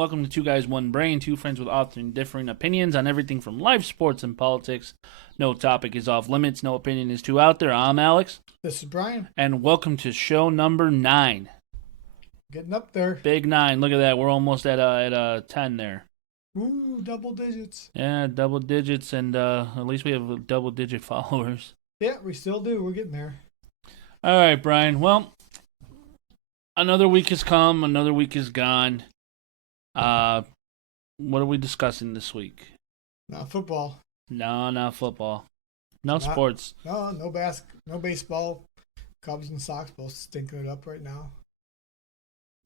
welcome to Two Guys, One Brain, two friends with often differing opinions on everything from life, sports, and politics. No topic is off limits, no opinion is too out there. I'm Alex. This is Brian. And welcome to show number 9. Getting up there. Big 9, look at that, we're almost at a 10 there. Ooh, double digits. Yeah, double digits, and at least we have double-digit followers. Yeah, we still do. We're getting there. All right, Brian, well, another week has come, another week is gone. What are we discussing this week? Not football. No, not football. No sports. No baseball. Cubs and Sox both stinking it up right now.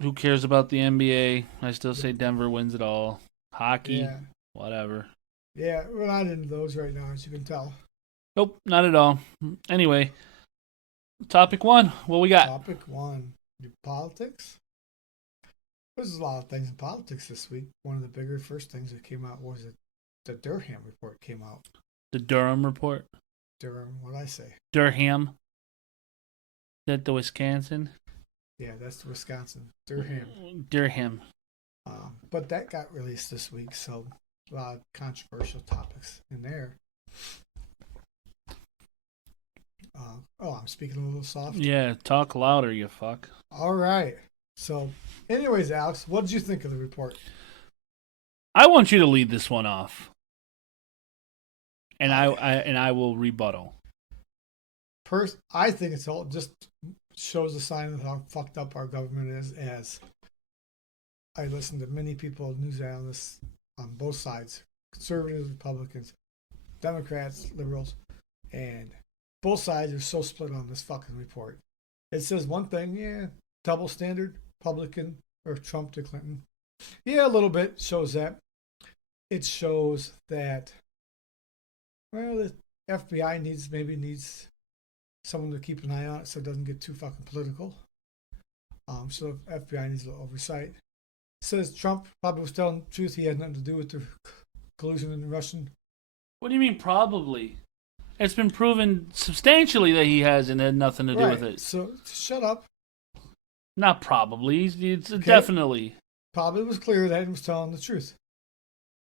Who cares about the NBA? I still say Denver wins it all. Hockey, whatever. Yeah, we're not into those right now, as you can tell. Nope, not at all. Anyway, topic 1. What we got? Topic 1. Politics. There's a lot of things in politics this week. One of the bigger first things that came out was the Durham report came out. The Durham report? Durham, what'd I say? Durham. Is that the Wisconsin? Yeah, that's the Wisconsin. Durham. But that got released this week, so a lot of controversial topics in there. I'm speaking a little soft. Yeah, talk louder, you fuck. All right. So, anyways, Alex, what did you think of the report? I want you to lead this one off, and I will rebuttal. First, I think it's all just shows a sign of how fucked up our government is. As I listened to many people, news analysts on both sides, conservatives, Republicans, Democrats, liberals, and both sides are so split on this fucking report. It says one thing, double standard, Republican or Trump to Clinton. Yeah, a little bit shows that. It shows that, well, the FBI needs someone to keep an eye on it so it doesn't get too fucking political. So FBI needs a little oversight. It says Trump probably was telling the truth. He had nothing to do with the collusion in the Russian. What do you mean probably? It's been proven substantially that he hasn't had nothing to do with it. So shut up. Not probably. It's okay. Definitely. Probably was clear that he was telling the truth.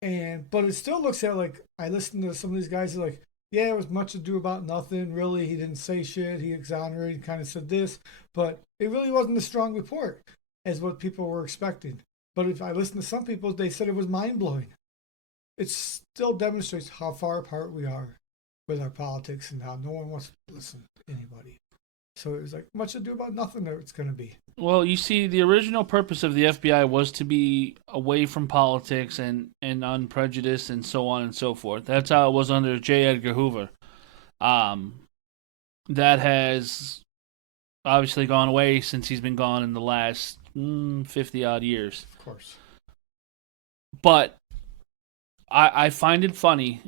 But it still looks at like, I listened to some of these guys who are like, yeah, it was much ado about nothing. Really, he didn't say shit. He exonerated, kind of said this. But it really wasn't a strong report as what people were expecting. But if I listen to some people, they said it was mind-blowing. It still demonstrates how far apart we are with our politics and how no one wants to listen to anybody. So it was like much ado about nothing that it's going to be. Well, you see, the original purpose of the FBI was to be away from politics and unprejudiced and so on and so forth. That's how it was under J. Edgar Hoover. That has obviously gone away since he's been gone in the last 50-odd years. Of course. But I find it funny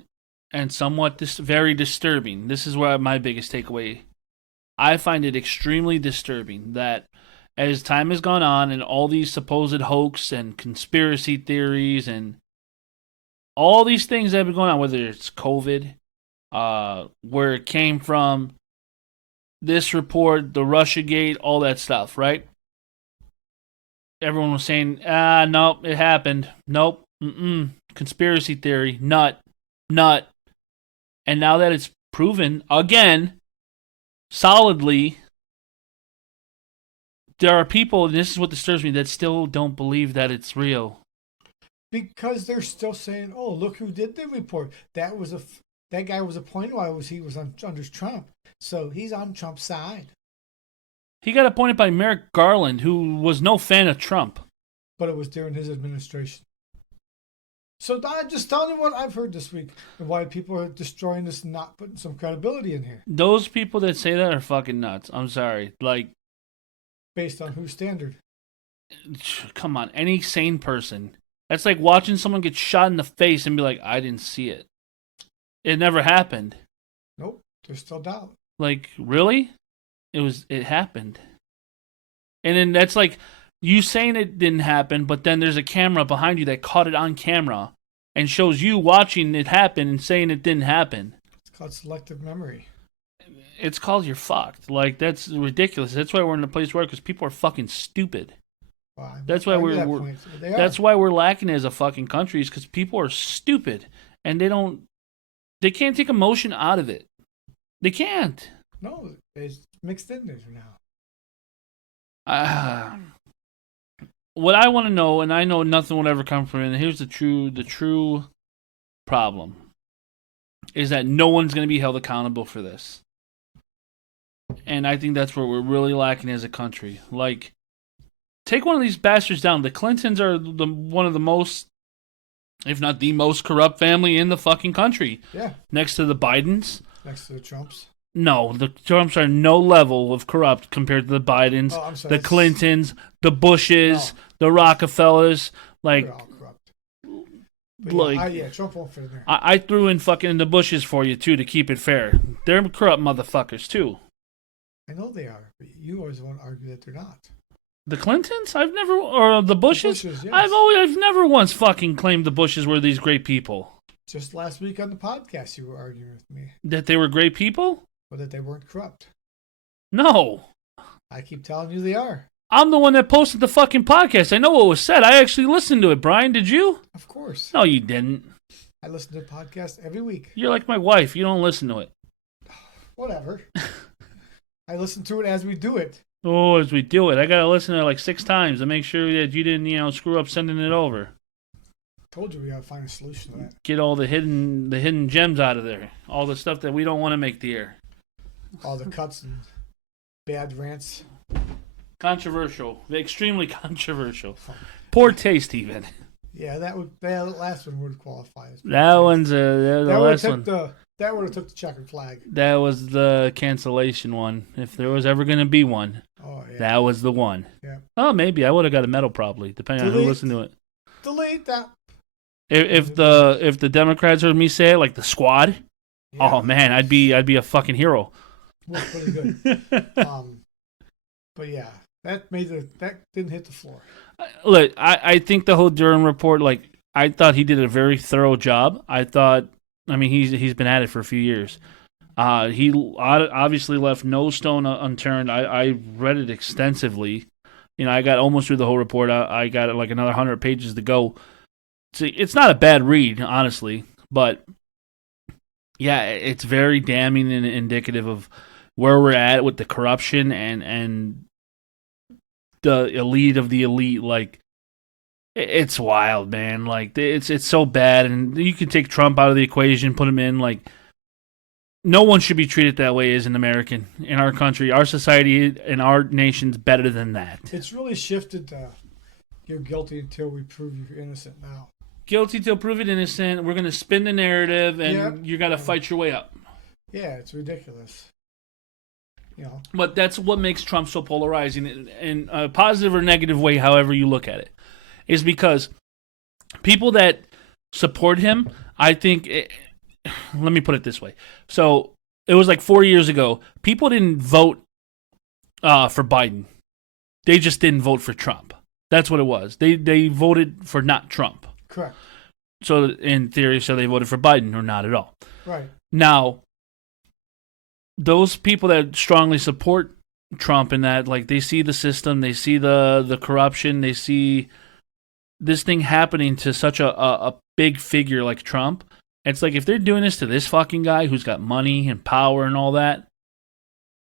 and somewhat very disturbing. This is where my biggest takeaway. I find it extremely disturbing that as time has gone on and all these supposed hoax and conspiracy theories and all these things that have been going on, whether it's COVID, where it came from, this report, the Russiagate, all that stuff, right? Everyone was saying, nope, it happened. Nope, conspiracy theory, nut. And now that it's proven, again, solidly, there are people, and this is what disturbs me, that still don't believe that it's real. Because they're still saying, "Oh, look who did the report. That guy was appointed while he was under Trump, so he's on Trump's side." He got appointed by Merrick Garland, who was no fan of Trump. But it was during his administration. So I'm just telling you what I've heard this week and why people are destroying this and not putting some credibility in here. Those people that say that are fucking nuts. I'm sorry. Like, based on whose standard? Come on, any sane person. That's like watching someone get shot in the face and be like, I didn't see it. It never happened. Nope, there's still doubt. Like, really? It happened. And then that's like you saying it didn't happen, but then there's a camera behind you that caught it on camera and shows you watching it happen and saying it didn't happen. It's called selective memory. It's called you're fucked. Like, that's ridiculous. That's why we're in the place we're because people are fucking stupid. Well, That's why argue that we're point. They are. that's why we're lacking as a fucking country, is because people are stupid and they can't take emotion out of it. They can't. No, it's mixed in there now. What I want to know, and I know nothing will ever come from it, and here's the true problem, is that no one's going to be held accountable for this. And I think that's where we're really lacking as a country. Like, take one of these bastards down. The Clintons are one of the most, if not the most corrupt family in the fucking country. Yeah. Next to the Bidens. Next to the Trumps. No, the Trumps are no level of corrupt compared to the Bidens, Oh, I'm sorry. the Clintons, the Bushes, the Rockefellers. Like, They're all corrupt. But like, Trump won't fit in there. I threw in fucking the Bushes for you too to keep it fair. They're corrupt motherfuckers too. I know they are, but you always want to argue that they're not. The Clintons? Or the Bushes? The Bushes, yes. I've never once fucking claimed the Bushes were these great people. Just last week on the podcast, you were arguing with me, That they were great people? but that they weren't corrupt. No. I keep telling you they are. I'm the one that posted the fucking podcast. I know what was said. I actually listened to it. Brian, did you? Of course. No, you didn't. I listen to the podcast every week. You're like my wife. You don't listen to it. Whatever. I listen to it as we do it. Oh, as we do it. I gotta listen to it like 6 times to make sure that you didn't, screw up sending it over. Told you we gotta find a solution to that. Get all the hidden gems out of there. All the stuff that we don't want to make the air. All the cuts and bad rants. Controversial. Extremely controversial. Poor taste, even. Yeah, that last one would qualify. That one's the last one. That would have took the checkered flag. That was the cancellation one. If there was ever going to be one, Oh yeah. that was the one. Yeah. Oh, maybe I would have got a medal, probably, depending on who listened to it. Delete that. If the Democrats heard me say it, like the Squad, Yeah. oh man, I'd be a fucking hero. Was pretty good. But yeah, that didn't hit the floor. Look, I think the whole Durham report, like, I thought he did a very thorough job. He's been at it for a few years. He obviously left no stone unturned. I read it extensively. I got almost through the whole report. I got like another 100 pages to go. See, it's not a bad read, honestly, but yeah, it's very damning and indicative of where we're at with the corruption and the elite of the elite. Like, it's wild, man. Like, it's so bad, and you can take Trump out of the equation, put him in. Like, no one should be treated that way as an American in our country. Our society and our nation's better than that. It's really shifted to you're guilty until we prove you're innocent now. Guilty till proven innocent. We're going to spin the narrative, and you got to fight your way up. Yeah, it's ridiculous. But that's what makes Trump so polarizing in a positive or negative way, however you look at it, is because people that support him, I think, let me put it this way. So it was like 4 years ago. People didn't vote for Biden. They just didn't vote for Trump. That's what it was. They voted for not Trump. Correct. So in theory, they voted for Biden or not at all. Right. Now, those people that strongly support Trump and that, like, they see the system, they see the corruption, they see this thing happening to such a big figure like Trump. It's like, if they're doing this to this fucking guy who's got money and power and all that,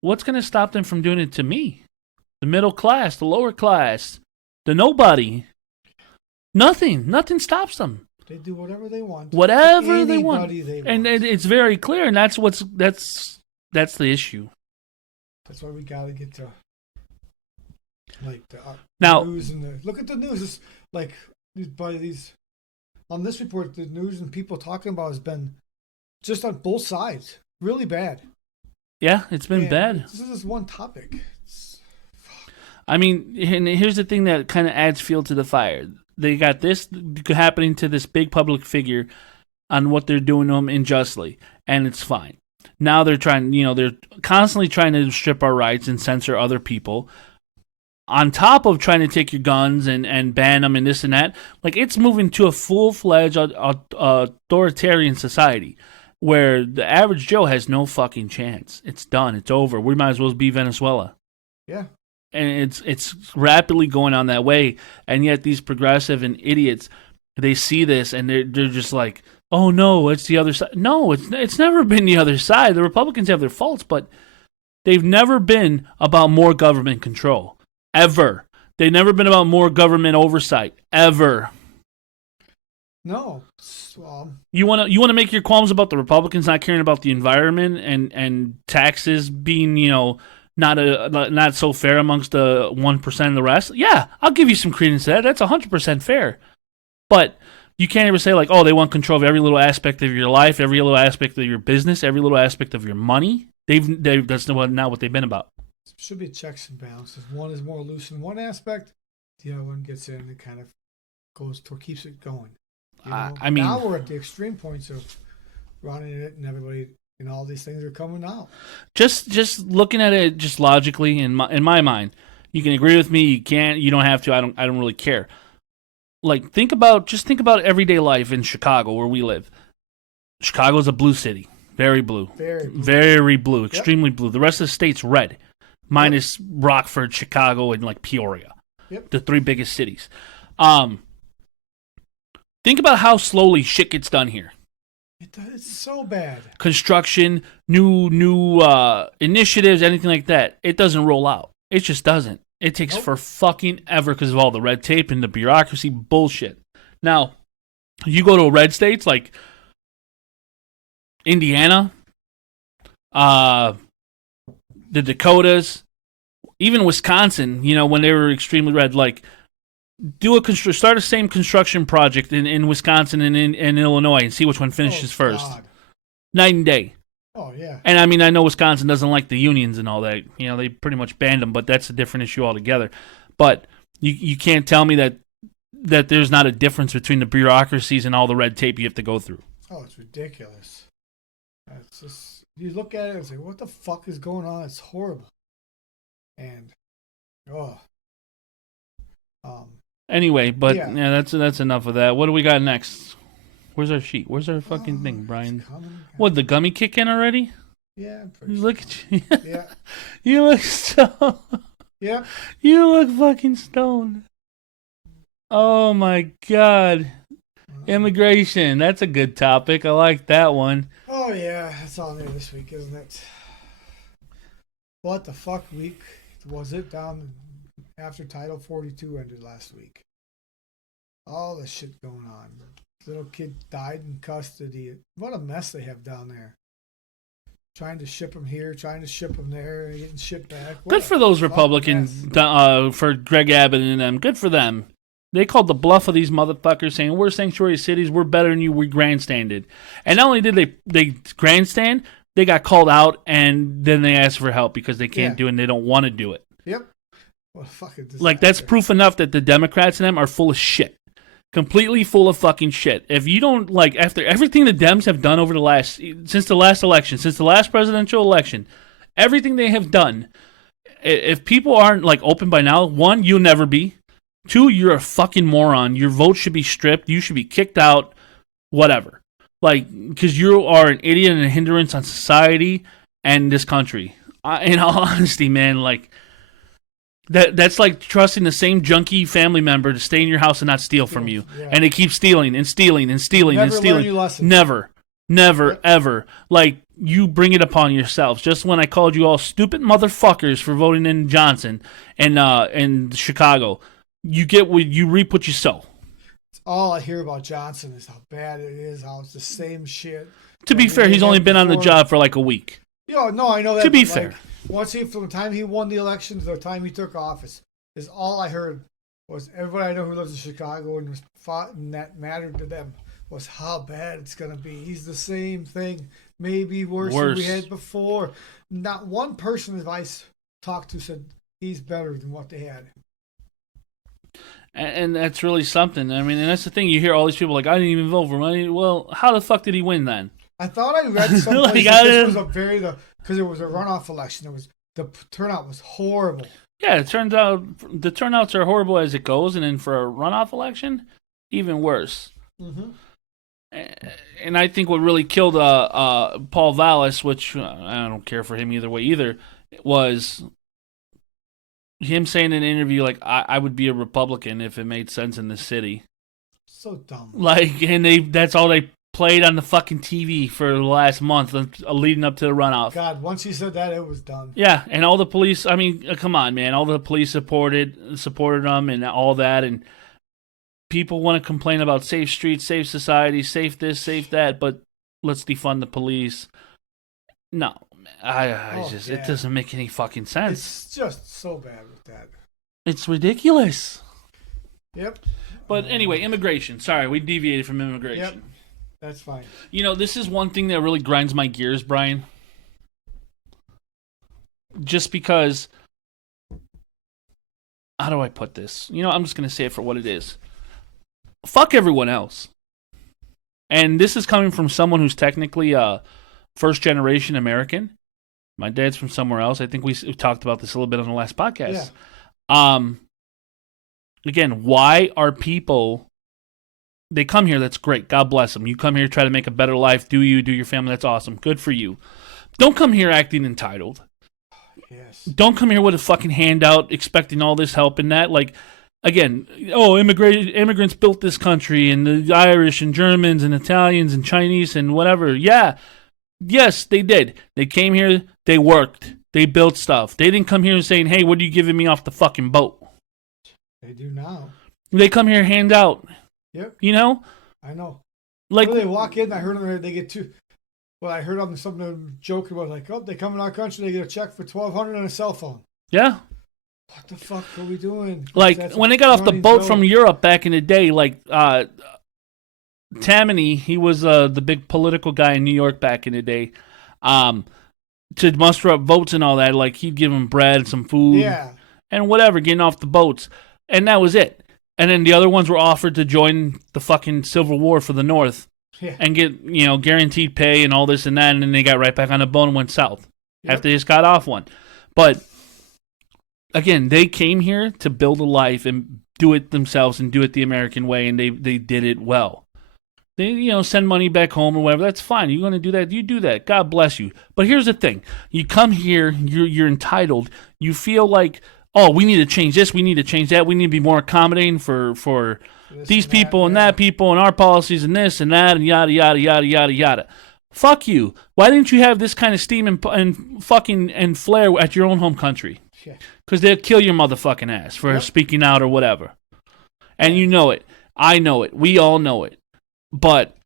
what's going to stop them from doing it to me? The middle class, the lower class, the nobody. Nothing stops them. They do whatever they want. Whatever they want. They want. And it's very clear, and that's the issue. That's why we got to get to, like, the Now, news and look at the news. It's like on this report, the news and people talking about has been just on both sides, really bad. Yeah, it's been bad. This is just one topic. And here's the thing that kind of adds fuel to the fire. They got this happening to this big public figure on what they're doing to him unjustly, and it's fine. Now they're they're constantly trying to strip our rights and censor other people, on top of trying to take your guns and ban them and this and that. Like, it's moving to a full-fledged authoritarian society where the average Joe has no fucking chance. It's done. It's over. We might as well be Venezuela. Yeah. and it's rapidly going on that way. And yet these progressive and idiots, they see this and they're just like, oh no, it's the other side. No, it's never been the other side. The Republicans have their faults, but they've never been about more government control ever. They've never been about more government oversight ever. No. You want to make your qualms about the Republicans not caring about the environment and taxes being, not so fair amongst the 1% of the rest. Yeah, I'll give you some credence to that. That's 100% fair. But you can't ever say like, oh, they want control of every little aspect of your life, every little aspect of your business, every little aspect of your money. That's not what they've been about. Should be checks and balances. One is more loose in one aspect, the other one gets in and kind of keeps it going. I mean, now we're at the extreme points of running it, and everybody and all these things are coming out. Just looking at it just logically in my mind, you can agree with me. You can't. You don't have to. I don't really care. Like think about everyday life in Chicago where we live. Chicago's a blue city, very blue, very blue, extremely blue. The rest of the state's red, minus Rockford, Chicago, and like Peoria, the three biggest cities. Think about how slowly shit gets done here. It's so bad. Construction, new initiatives, anything like that. It doesn't roll out. It just doesn't. It takes for fucking ever because of all the red tape and the bureaucracy bullshit. Now, you go to red states like Indiana, the Dakotas, even Wisconsin, when they were extremely red, like start a same construction project in Wisconsin and in Illinois and see which one finishes first. God. Night and day. Oh, yeah. And I mean, I know Wisconsin doesn't like the unions and all that. They pretty much banned them, but that's a different issue altogether. But you can't tell me that there's not a difference between the bureaucracies and all the red tape you have to go through. Oh, it's ridiculous. It's just, you look at it and say, what the fuck is going on? It's horrible. And, Anyway, but that's enough of that. What do we got next? Where's our sheet? Where's our fucking thing, Brian? What, the gummy kick in already? Yeah, I'm pretty Look at you. Yeah. You look stoned. Yeah. You look fucking stoned. Oh my God. Immigration. That's a good topic. I like that one. Oh yeah, that's all new this week, isn't it? What the fuck week was it down after Title 42 ended last week? All the shit going on. Little kid died in custody. What a mess they have down there. Trying to ship them here, trying to ship them there, getting shipped back. Good for those Republicans, for Greg Abbott and them. Good for them. They called the bluff of these motherfuckers saying, we're sanctuary cities, we're better than you, we grandstanded. And not only did they grandstand, they got called out and then they asked for help because they can't do it and they don't want to do it. Yep. What a fucking disaster. Like, that's proof enough that the Democrats and them are full of shit. Completely full of fucking shit. If you don't, after everything the Dems have done since the last election, since the last presidential election, everything they have done, if people aren't, open by now, one, you'll never be. Two, you're a fucking moron. Your vote should be stripped. You should be kicked out. Whatever. Because you are an idiot and a hindrance on society and this country. In all honesty, man, that's like trusting the same junkie family member to stay in your house and not steal from you. Yeah. And they keep stealing and stealing and stealing and stealing. Never, ever. You bring it upon yourselves. Just when I called you all stupid motherfuckers for voting in Johnson and in Chicago, you reap what you sow. It's all I hear about Johnson is how bad it is, how it's the same shit. To be fair, he's only been on the job for a week. Yeah, no, I know that. To be fair. From the time he won the election to the time he took office, is all I heard was everybody I know who lives in Chicago and was fought and that mattered to them was how bad it's going to be. He's the same thing, maybe worse than we had before. Not one person I talked to said he's better than what they had. And that's really something. I mean, and that's the thing. You hear all these people I didn't even vote for him. Well, how the fuck did he win then? I thought I read someplace that this was because it was a runoff election. The turnout was horrible. Yeah, it turns out the turnouts are horrible as it goes, and then for a runoff election, even worse. Mm-hmm. And I think what really killed Paul Vallis, which I don't care for him either way either, was him saying in an interview, like, I would be a Republican if it made sense in this city. So dumb. Like, and that's all they played on the fucking TV for the last month leading up to the runoff. God, once he said that, it was done. Yeah, and all the police, I mean, come on, man. All the police supported them and all that, and people want to complain about safe streets, safe society, safe this, safe that, but let's defund the police. No, it doesn't make any fucking sense. It's just so bad with that. It's ridiculous. Yep. But anyway, immigration. Sorry, we deviated from immigration. Yep. That's fine. You know, this is one thing that really grinds my gears, Brian. Just because, how do I put this? You know, I'm just going to say it for what it is. Fuck everyone else. And this is coming from someone who's technically a first-generation American. My dad's from somewhere else. I think we talked about this a little bit on the last podcast. Yeah. Again, why are people... They come here, that's great. God bless them. You come here, try to make a better life. Do your family, that's awesome. Good for you. Don't come here acting entitled. Yes. Don't come here with a fucking handout expecting all this help and that. Like, again, immigrants built this country, and the Irish and Germans and Italians and Chinese and whatever. Yeah. Yes, they did. They came here, they worked. They built stuff. They didn't come here saying, hey, what are you giving me off the fucking boat? They do now. They come here hand out. Yep. You know? I know. Like, when they walk in, I heard them, they get two. Well, I heard on something joking about, like, oh, they come in our country, they get a check for $1,200 on a cell phone. Yeah. What the fuck are we doing? Like, when they got off the boat from Europe back in the day, like, Tammany, he was the big political guy in New York back in the day. To muster up votes and all that, like, he'd give them bread, some food, and whatever, getting off the boats. And that was it. And then the other ones were offered to join the fucking Civil War for the North and get, guaranteed pay and all this and that, and then they got right back on the boat and went south after they just got off one. But, again, they came here to build a life and do it themselves and do it the American way, and they did it well. They, send money back home or whatever. That's fine. You're going to do that. You do that. God bless you. But here's the thing. You come here, you're entitled. You feel like, oh, we need to change this. We need to change that. We need to be more accommodating for these people and that people and our policies and this and that and yada, yada, yada, yada, yada. Fuck you. Why didn't you have this kind of steam and fucking and flair at your own home country? Because they'll kill your motherfucking ass for speaking out or whatever. And you know it. I know it. We all know it. But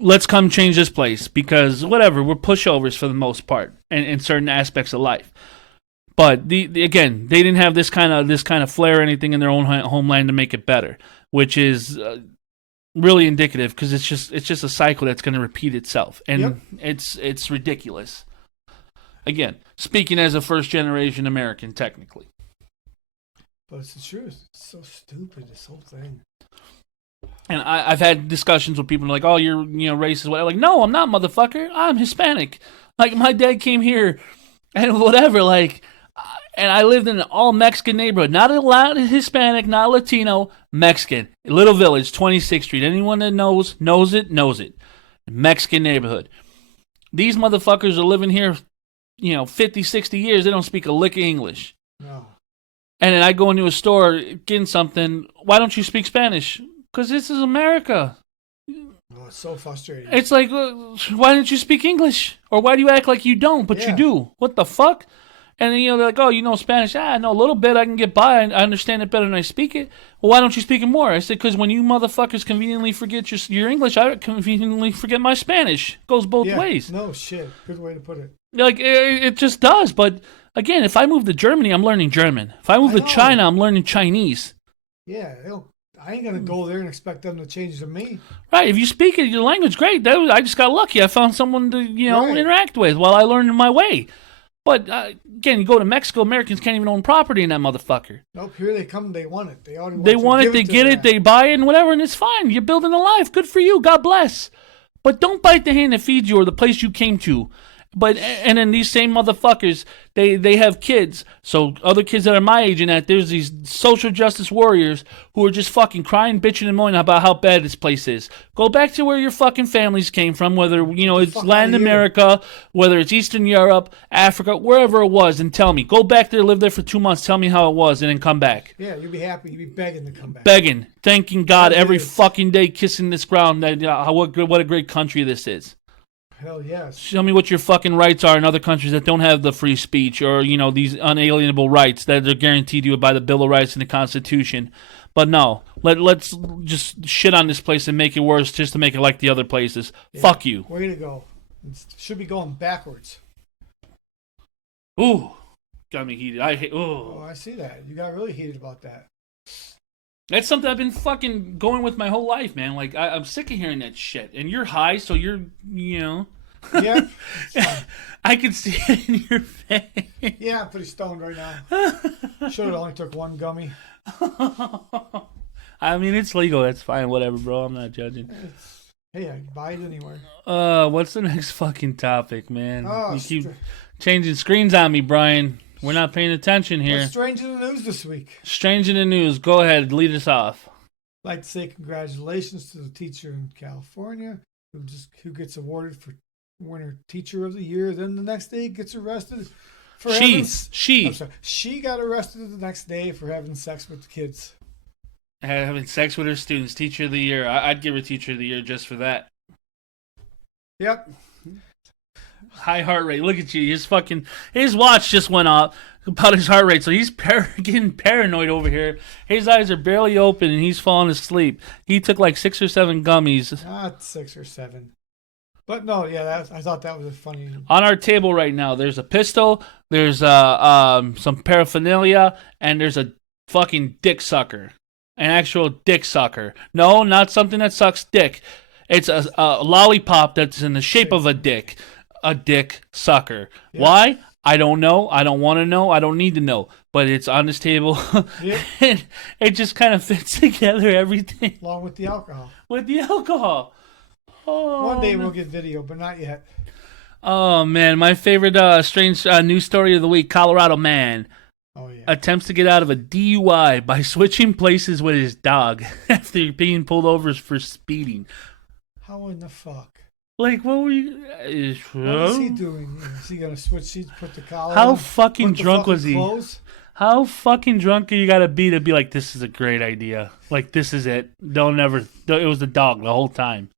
let's come change this place because whatever, we're pushovers for the most part in certain aspects of life. But again, they didn't have this kind of flair or anything in their own homeland to make it better, which is really indicative because it's just a cycle that's going to repeat itself, and it's ridiculous. Again, speaking as a first generation American, technically. But it's the truth. It's so stupid, this whole thing. And I've had discussions with people like, oh, you're racist. Whatever. Like, no, I'm not, motherfucker. I'm Hispanic. Like, my dad came here and whatever, like. And I lived in an all-Mexican neighborhood. Not a Hispanic, not Latino, Mexican. Little village, 26th Street. Anyone that knows it. Mexican neighborhood. These motherfuckers are living here, 50, 60 years. They don't speak a lick of English. No. And then I go into a store, getting something. Why don't you speak Spanish? Because this is America. Oh, it's so frustrating. It's like, why don't you speak English? Or why do you act like you don't, but you do? What the fuck? And then, they're like, oh, you know Spanish? I know a little bit. I can get by. I understand it better than I speak it. Well, why don't you speak it more? I said, because when you motherfuckers conveniently forget your English, I conveniently forget my Spanish. It goes both ways. No shit. Good way to put it. Like, it just does. But, again, if I move to Germany, I'm learning German. If I move to China, I'm learning Chinese. Yeah, I ain't going to go there and expect them to change to me. Right. If you speak it, your language, great. I just got lucky. I found someone to, interact with while I learned my way. But, again, you go to Mexico, Americans can't even own property in that motherfucker. Nope, here they come, they want it. They already want They want it, they get it, they buy it, and whatever, and it's fine. You're building a life. Good for you. God bless. But don't bite the hand that feeds you or the place you came to But and then these same motherfuckers, they have kids. So other kids that are my age and that, there's these social justice warriors who are just fucking crying, bitching, and moaning about how bad this place is. Go back to where your fucking families came from, whether it's fuck Latin outta here. America, whether it's Eastern Europe, Africa, wherever it was, and tell me. Go back there, live there for 2 months, tell me how it was, and then come back. Yeah, you'd be happy. You'd be begging to come back. Begging, thanking God As it every is. fucking day, kissing this ground that what a great country this is. Hell yes. Show me what your fucking rights are in other countries that don't have the free speech or, these unalienable rights that are guaranteed you by the Bill of Rights and the Constitution. But no, let's just shit on this place and make it worse just to make it like the other places. Yeah. Fuck you. Way to go. It should be going backwards. Ooh, got me heated. I hate. Oh, Ooh, I see that. You got really heated about that. that's something I've been fucking going with my whole life, man. Like I'm sick of hearing that shit. And you're high, so you're. Yeah. It's fine. I can see it in your face. Yeah, I'm pretty stoned right now. Should have only took one gummy. I mean, it's legal. That's fine. Whatever, bro. I'm not judging. Hey, I can buy it anywhere. What's the next fucking topic, man? Oh, You keep changing screens on me, Brian. We're not paying attention here. What's strange in the news this week? Strange in the news. Go ahead, lead us off. I'd like to say congratulations to the teacher in California who gets awarded for winner teacher of the year. Then the next day gets arrested for I'm sorry, she got arrested the next day for having sex with the kids. Having sex with her students. Teacher of the year. I'd give her teacher of the year just for that. Yep. High heart rate. Look at you. His watch just went up about his heart rate, so he's getting paranoid over here. His eyes are barely open and he's falling asleep. He took like 6 or 7 gummies. Not 6 or 7. But no, yeah, I thought that was a funny. On our table right now, there's a pistol, there's some paraphernalia, and there's a fucking dick sucker. An actual dick sucker. No, not something that sucks dick. It's a lollipop that's in the shape of a dick. A dick sucker. Yeah. Why? I don't know. I don't want to know. I don't need to know. But it's on this table. Yep. And it just kind of fits together, everything. Along with the alcohol. With the alcohol. Oh, One day man. we'll get video, but not yet. Oh, man. My favorite strange news story of the week. Colorado man Oh, yeah. attempts to get out of a DUI by switching places with his dog after being pulled over for speeding. How in the fuck? Like, what were you... What is he doing? Is he going to switch seats, put the collar How on, fucking put the drunk fucking was he? clothes? How fucking drunk you gotta be to be like, this is a great idea. Like, this is it. Don't ever... It was the dog the whole time.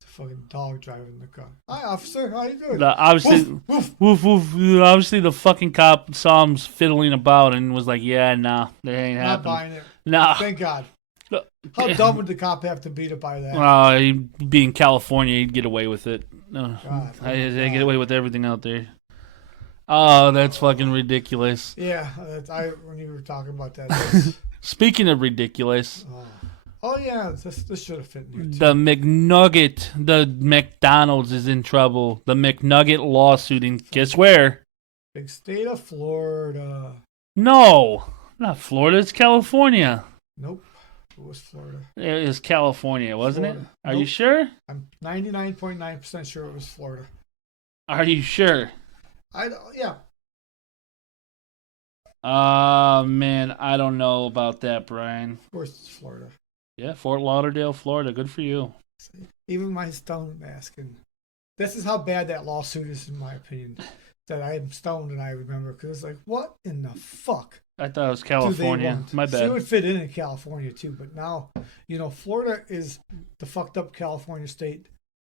The fucking dog driving the car. Hi, officer. How you doing? Obviously, Woof, woof. woof, woof. Obviously, the fucking cop saw him fiddling about and was like, yeah, nah, that ain't Not happening. buying it. Nah. Thank God. How dumb would the cop have to be to buy that? He'd be in California, he'd get away with it. God, They get away with everything out there. Oh, that's fucking ridiculous. Yeah, when you were talking about that. that's- Speaking of ridiculous, oh yeah, this should have fit in here too. the McDonald's is in trouble. The McNugget lawsuit, and guess where? Big state of Florida. No, not Florida, it's California. Nope, it was Florida. It was California, wasn't it? Florida. Are you Nope. sure? I'm 99.9% sure it was Florida. Are you sure? Yeah. Man, I don't know about that, Brian. Of course it's Florida. Yeah, Fort Lauderdale, Florida. Good for you. Even my stone mask, and this is how bad that lawsuit is, in my opinion. That I am stoned and I remember, because it's like, what in the fuck? I thought it was do they California. want? My See, it bad. would fit in California too, but now, Florida is the fucked up California state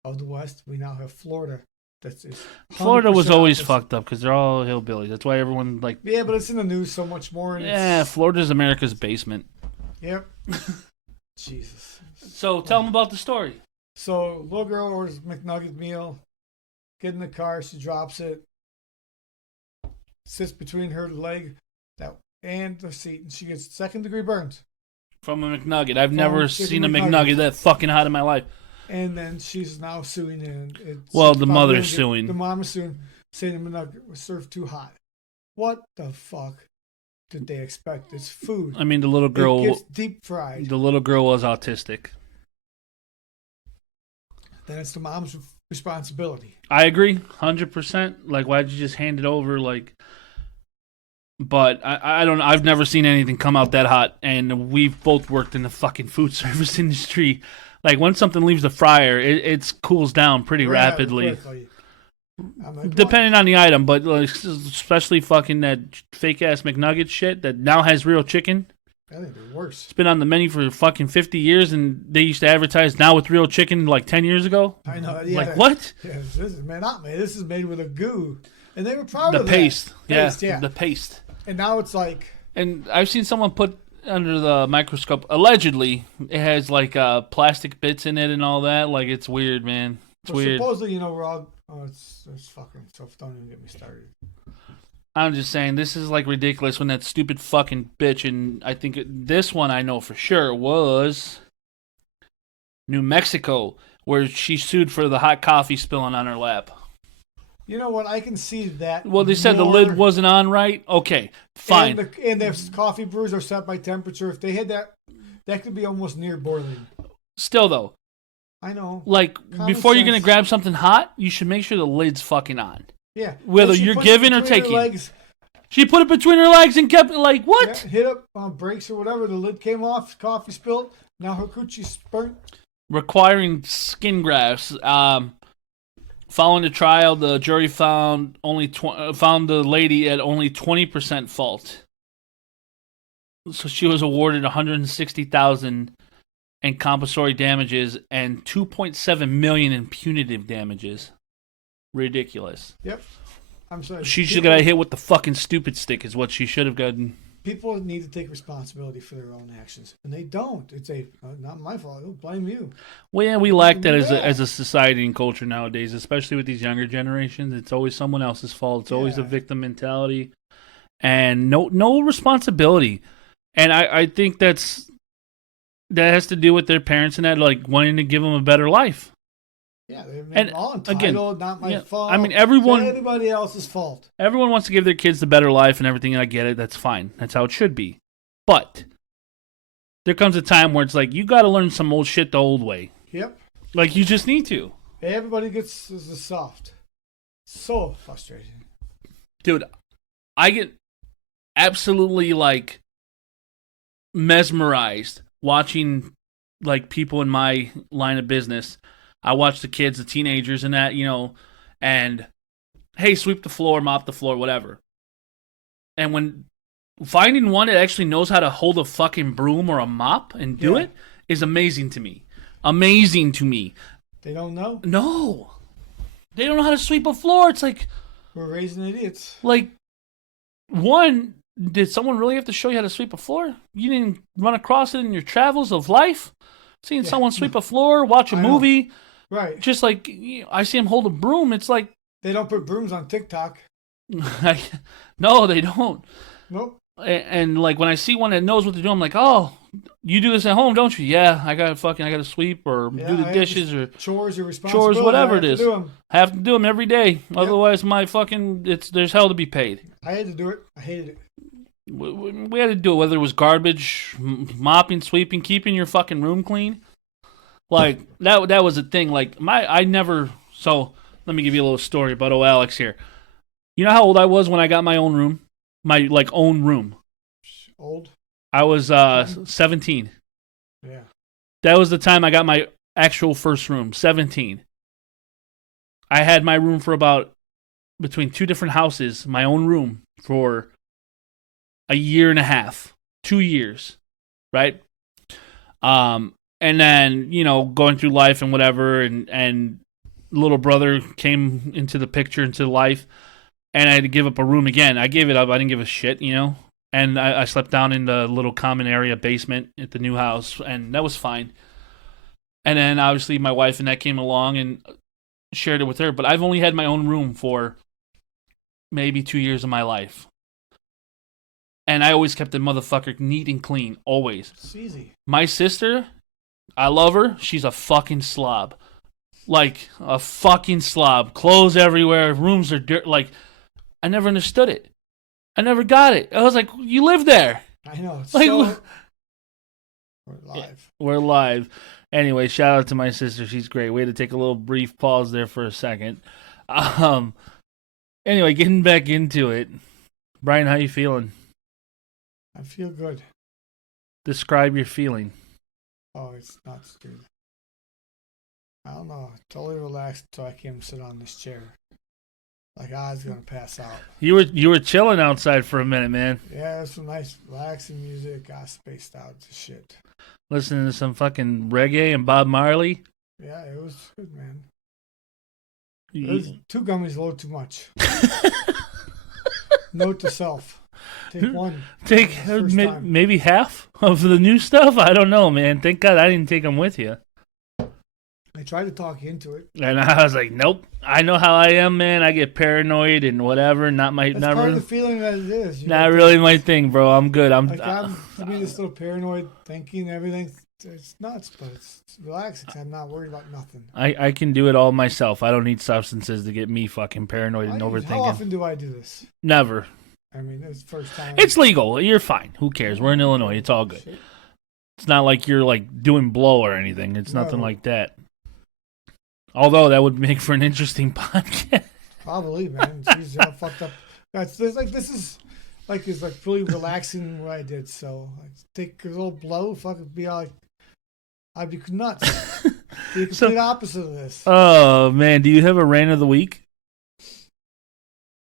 of the West. We now have Florida. That's Florida was 100% always opposite. fucked up because they're all hillbillies. That's why everyone like. Yeah, but it's in the news so much more. And Yeah, it's, Florida's America's basement. Yep. Jesus. So tell them about the story. So little girl orders McNugget meal. Get in the car. She drops it. Sits between her leg and the seat, and she gets 2nd-degree burns. From a McNugget. I've never chicken seen a McNugget. McNugget that fucking hot in my life. And then she's now suing, and Well, she's the about mother's to get- suing. The mom is suing, saying the McNugget was served too hot. What the fuck did they expect? It's food. I mean, the little It girl. gets deep fried. The little girl was autistic. Then it's the mom's responsibility. I agree, 100%. Like, why'd you just hand it over? Like, but I don't know. I've never seen anything come out that hot, and we've both worked in the fucking food service industry. Like, once something leaves the fryer, it cools down pretty rapidly. I'm like, Depending on the item, but like, especially fucking that fake ass McNugget shit that now has real chicken. I think they're worse. It's been on the menu for fucking 50 years, and they used to advertise now with real chicken like 10 years ago. I know. Yeah. Like, what? Yeah, this is not made. This is made with a goo, and they were proud The of paste. that. Yeah, the paste. And now it's like. And I've seen someone put under the microscope, allegedly, it has like plastic bits in it and all that. Like, it's weird, man. It's weird. Supposedly, we're all. Oh, it's fucking stuff. Don't even get me started. I'm just saying, this is like ridiculous when that stupid fucking bitch, and I think this one I know for sure was New Mexico, where she sued for the hot coffee spilling on her lap. You know what? I can see that. Well, they said the lid wasn't on right. Okay, fine. And the coffee brewers are set by temperature. If they had that could be almost near boiling. Still, though. I know. Like, Common before you're going to sense. grab something hot, you should make sure the lid's fucking on. Yeah. Whether She you're put it giving or between her taking. legs, She put it between her legs and kept it like, what? yeah, hit up on brakes or whatever. The lid came off. Coffee spilled. Now her coochie's burnt. Requiring skin grafts. Following the trial, the jury found found the lady at only 20% fault. So she was awarded $160,000 in compensatory damages and $2.7 million in punitive damages. Ridiculous. Yep. I'm sorry. She should have got hit with the fucking stupid stick. Is what she should have gotten. People need to take responsibility for their own actions, and they don't. It's not my fault. I don't blame you. Well, yeah, we lack that as a society and culture nowadays, especially with these younger generations. It's always someone else's fault. It's always a victim mentality, and no responsibility. And I think that has to do with their parents and that, like, wanting to give them a better life. Yeah, they're And all entitled. again, Not my fault. I mean, everyone. It's everybody else's fault. Everyone wants to give their kids the better life and everything, and I get it. That's fine. That's how it should be. But there comes a time where it's like, you got to learn some old shit the old way. Yep. Like, you just need to. Everybody gets the soft. So frustrating. Dude, I get absolutely, like, mesmerized watching, like, people in my line of business. I watch the kids, the teenagers and that, and, hey, sweep the floor, mop the floor, whatever. And when finding one that actually knows how to hold a fucking broom or a mop and do it is amazing to me. Amazing to me. They don't know? No. They don't know how to sweep a floor. It's like... We're raising idiots. Like, one, did someone really have to show you how to sweep a floor? You didn't run across it in your travels of life? Seeing someone sweep a floor, watch a movie... Right. Just like, I see him hold a broom, it's like... They don't put brooms on TikTok. No, they don't. Nope. And like, when I see one that knows what to do, I'm like, oh, you do this at home, don't you? Yeah, I got to sweep or do the dishes or... Chores or responsibilities. Chores, whatever it is. I have to do them every day. Otherwise, my fucking... there's hell to be paid. I had to do it. I hated it. We had to do it, whether it was garbage, mopping, sweeping, keeping your fucking room clean. Like, that was a thing. Like, so, let me give you a little story about Alex here. You know how old I was when I got my own room? My, like, own room. Old? I was 17. Yeah. That was the time I got my actual first room, 17. I had my room for about, between two different houses, my own room, for a year and a half. 2 years. Right? And then, going through life and whatever, and little brother came into the picture, into life, and I had to give up a room again. I gave it up. I didn't give a shit, and I slept down in the little common area basement at the new house, and that was fine. And then, obviously, my wife and that came along and shared it with her, but I've only had my own room for maybe 2 years of my life. And I always kept the motherfucker neat and clean, always. It's easy. My sister... I love her. She's a fucking slob. Like, a fucking slob. Clothes everywhere. Rooms are dirt. Like, I never understood it. I never got it. I was like, you live there. I know. It's like, We're live. We're live. Anyway, shout out to my sister. She's great. We had to take a little brief pause there for a second. Anyway, getting back into it. Brian, how you feeling? I feel good. Describe your feeling. Oh, it's nuts, dude. I don't know. Totally relaxed until I came to sit on this chair. Like I was gonna pass out. You were chilling outside for a minute, man. Yeah, it's some nice relaxing music. I spaced out to shit. Listening to some fucking reggae and Bob Marley. Yeah, it was good, man. You- It was 2 gummies, a little too much. Note to self: take one. Take First time. maybe half of the new stuff. I don't know, man. Thank God I didn't take them with you. I tried to talk you into it. And I was like, nope. I know how I am, man. I get paranoid and whatever. Not my, That's not part really, of the feeling that it is. You not know? really my thing, bro. I'm good. I'm. Like I'm being this little paranoid thinking everything. It's nuts, but it's relaxing. I'm not worried about nothing. I can do it all myself. I don't need substances to get me fucking paranoid and How overthinking. often do I do this? Never. I mean, it's the first time. It's legal. You're fine. Who cares? We're in Illinois. It's all good. Shit. It's not like you're like doing blow or anything. It's nothing No. like that. Although that would make for an interesting podcast. Probably, man. She's all fucked up. That's this is really relaxing what I did. So I take a little blow, fucking be all like, I'd be nuts. Be the complete opposite of this. Oh man, do you have a rant of the week?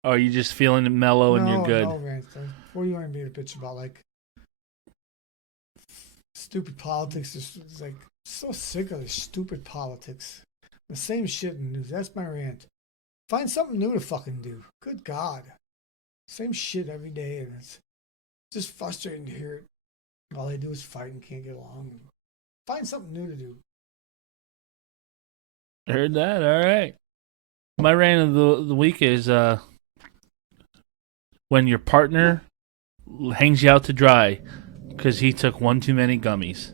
Or are you just feeling mellow and you're good? No, man. Before you want to be a bitch about like stupid politics, it's like so sick of this stupid politics. The same shit in the news. That's my rant. Find something new to fucking do. Good God. Same shit every day, and it's just frustrating to hear it. All they do is fight and can't get along. Find something new to do. Heard that. All right. My rant of the week is when your partner hangs you out to dry because he took one too many gummies.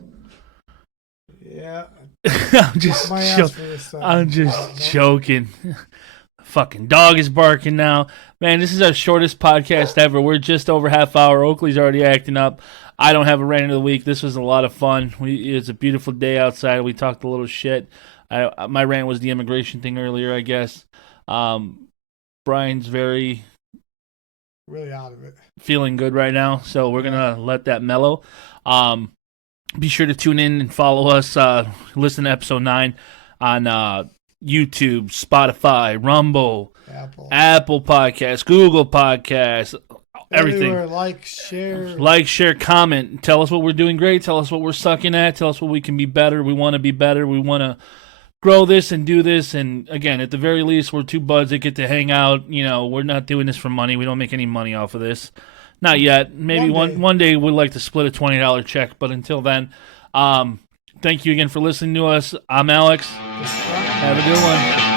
Yeah. I'm just My ass jo- for this. I'm just joking. Fucking dog is barking now. Man, this is our shortest podcast ever. We're just over half hour. Oakley's already acting up. I don't have a rant of the week. This was a lot of fun. It's a beautiful day outside. We talked a little shit. My rant was the immigration thing earlier, I guess. Brian's very really out of it. feeling good right now, so we're going to let that mellow. Be sure to tune in and follow us. Listen to episode 9 on YouTube, Spotify, Rumble, Apple Podcasts, Google Podcasts, everything. Everywhere. Like, share, comment. Tell us what we're doing great. Tell us what we're sucking at. Tell us what we can be better. We want to be better. We want to grow this and do this. And again, at the very least, we're 2 buds that get to hang out. You know, we're not doing this for money. We don't make any money off of this. Not yet. Maybe one day we'd like to split a $20 check. But until then, thank you again for listening to us. I'm Alex. Have a good one.